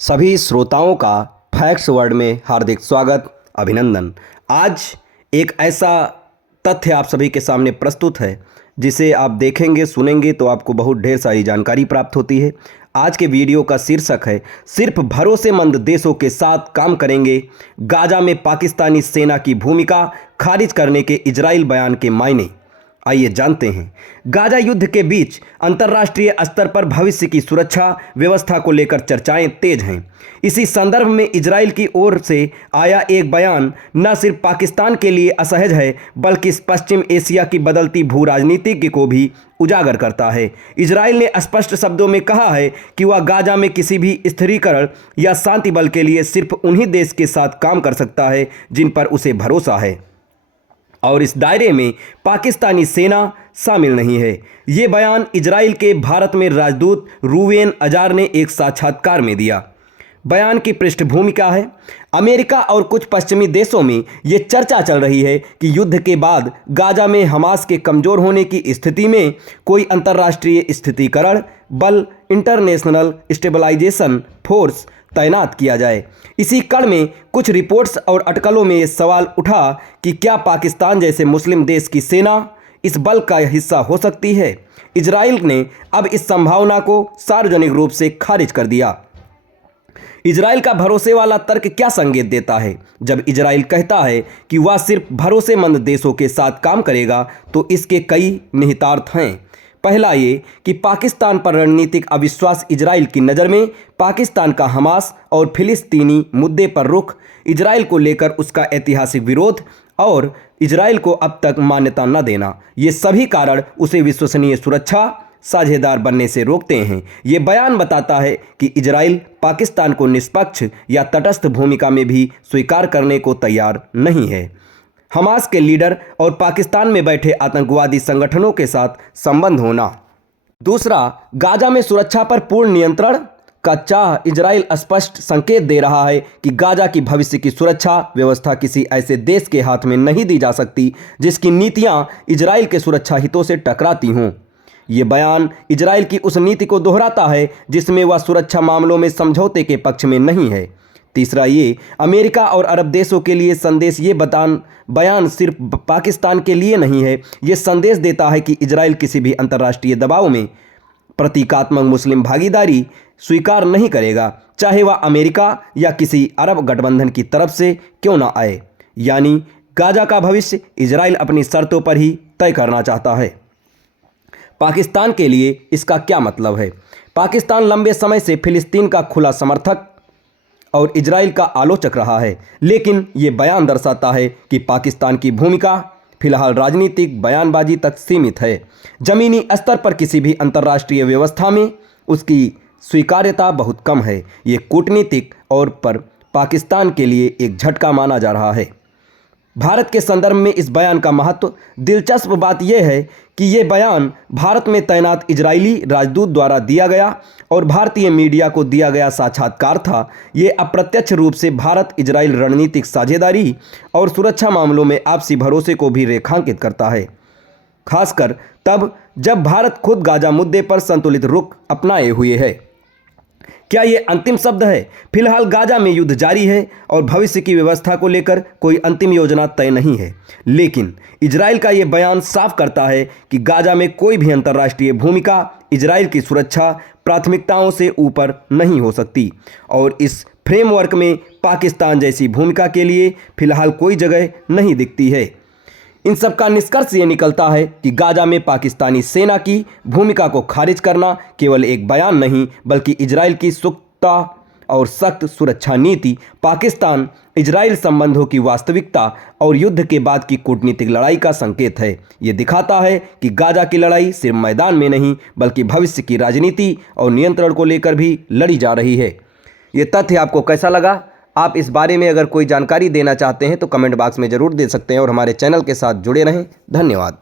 सभी श्रोताओं का फैक्ट्स वर्ल्ड में हार्दिक स्वागत, अभिनंदन। आज एक ऐसा तथ्य आप सभी के सामने प्रस्तुत है जिसे आप देखेंगे सुनेंगे तो आपको बहुत ढेर सारी जानकारी प्राप्त होती है। आज के वीडियो का शीर्षक है सिर्फ भरोसेमंद देशों के साथ काम करेंगे, गाजा में पाकिस्तानी सेना की भूमिका खारिज करने के इजराइल बयान के मायने। आइए जानते हैं। गाजा युद्ध के बीच अंतर्राष्ट्रीय स्तर पर भविष्य की सुरक्षा व्यवस्था को लेकर चर्चाएं तेज हैं। इसी संदर्भ में इजराइल की ओर से आया एक बयान न सिर्फ पाकिस्तान के लिए असहज है बल्कि पश्चिम एशिया की बदलती भू राजनीति को भी उजागर करता है। इजराइल ने स्पष्ट शब्दों में कहा है कि वह गाजा में किसी भी स्थिरीकरण या शांति बल के लिए सिर्फ उन्हीं देश के साथ काम कर सकता है जिन पर उसे भरोसा है, और इस दायरे में पाकिस्तानी सेना शामिल नहीं है। ये बयान इजराइल के भारत में राजदूत रूवेन अजार ने एक साक्षात्कार में दिया। बयान की पृष्ठभूमि क्या है? अमेरिका और कुछ पश्चिमी देशों में ये चर्चा चल रही है कि युद्ध के बाद गाजा में हमास के कमज़ोर होने की स्थिति में कोई अंतर्राष्ट्रीय स्थिरीकरण बल इंटरनेशनल स्टेबलाइजेशन फोर्स तैनात किया जाए। इसी कड़ में कुछ रिपोर्ट्स और अटकलों में ये सवाल उठा कि क्या पाकिस्तान जैसे मुस्लिम देश की सेना इस बल का हिस्सा हो सकती है। इजराइल ने अब इस संभावना को सार्वजनिक रूप से खारिज कर दिया। इजराइल का भरोसे वाला तर्क क्या संकेत देता है? जब इजराइल कहता है कि वह सिर्फ भरोसेमंद देशों के साथ काम करेगा तो इसके कई निहितार्थ हैं। पहला ये कि पाकिस्तान पर रणनीतिक अविश्वास। इजराइल की नज़र में पाकिस्तान का हमास और फिलिस्तीनी मुद्दे पर रुख, इजराइल को लेकर उसका ऐतिहासिक विरोध और इजराइल को अब तक मान्यता न देना, ये सभी कारण उसे विश्वसनीय सुरक्षा साझेदार बनने से रोकते हैं। ये बयान बताता है कि इजराइल पाकिस्तान को निष्पक्ष या तटस्थ भूमिका में भी स्वीकार करने को तैयार नहीं है। हमास के लीडर और पाकिस्तान में बैठे आतंकवादी संगठनों के साथ संबंध होना। दूसरा, गाजा में सुरक्षा पर पूर्ण नियंत्रण का चाह। इजराइल स्पष्ट संकेत दे रहा है कि गाजा की भविष्य की सुरक्षा व्यवस्था किसी ऐसे देश के हाथ में नहीं दी जा सकती जिसकी नीतियां इजराइल के सुरक्षा हितों से टकराती हों। ये बयान इजराइल की उस नीति को दोहराता है जिसमें वह सुरक्षा मामलों में समझौते के पक्ष में नहीं है। तीसरा, ये अमेरिका और अरब देशों के लिए संदेश। ये बयान सिर्फ पाकिस्तान के लिए नहीं है, ये संदेश देता है कि इजराइल किसी भी अंतर्राष्ट्रीय दबाव में प्रतीकात्मक मुस्लिम भागीदारी स्वीकार नहीं करेगा, चाहे वह अमेरिका या किसी अरब गठबंधन की तरफ से क्यों ना आए। यानी गाजा का भविष्य इजराइल अपनी शर्तों पर ही तय करना चाहता है। पाकिस्तान के लिए इसका क्या मतलब है? पाकिस्तान लंबे समय से फिलिस्तीन का खुला समर्थक और इजराइल का आलोचक रहा है, लेकिन ये बयान दर्शाता है कि पाकिस्तान की भूमिका फिलहाल राजनीतिक बयानबाजी तक सीमित है। ज़मीनी स्तर पर किसी भी अंतर्राष्ट्रीय व्यवस्था में उसकी स्वीकार्यता बहुत कम है। ये कूटनीतिक और पर पाकिस्तान के लिए एक झटका माना जा रहा है। भारत के संदर्भ में इस बयान का महत्व। दिलचस्प बात यह है कि ये बयान भारत में तैनात इजरायली राजदूत द्वारा दिया गया और भारतीय मीडिया को दिया गया साक्षात्कार था। ये अप्रत्यक्ष रूप से भारत इजराइल रणनीतिक साझेदारी और सुरक्षा मामलों में आपसी भरोसे को भी रेखांकित करता है, खासकर तब जब भारत खुद गाजा मुद्दे पर संतुलित रुख अपनाए हुए है। क्या ये अंतिम शब्द है? फिलहाल गाजा में युद्ध जारी है और भविष्य की व्यवस्था को लेकर कोई अंतिम योजना तय नहीं है, लेकिन इजराइल का ये बयान साफ करता है कि गाजा में कोई भी अंतर्राष्ट्रीय भूमिका इजराइल की सुरक्षा प्राथमिकताओं से ऊपर नहीं हो सकती, और इस फ्रेमवर्क में पाकिस्तान जैसी भूमिका के लिए फिलहाल कोई जगह नहीं दिखती है। इन सब का निष्कर्ष ये निकलता है कि गाजा में पाकिस्तानी सेना की भूमिका को खारिज करना केवल एक बयान नहीं बल्कि इजराइल की सुख्ता और सख्त सुरक्षा नीति, पाकिस्तान इजराइल संबंधों की वास्तविकता और युद्ध के बाद की कूटनीतिक लड़ाई का संकेत है। ये दिखाता है कि गाजा की लड़ाई सिर्फ मैदान में नहीं बल्कि भविष्य की राजनीति और नियंत्रण को लेकर भी लड़ी जा रही है। ये तथ्य आपको कैसा लगा? आप इस बारे में अगर कोई जानकारी देना चाहते हैं तो कमेंट बॉक्स में ज़रूर दे सकते हैं और हमारे चैनल के साथ जुड़े रहें। धन्यवाद।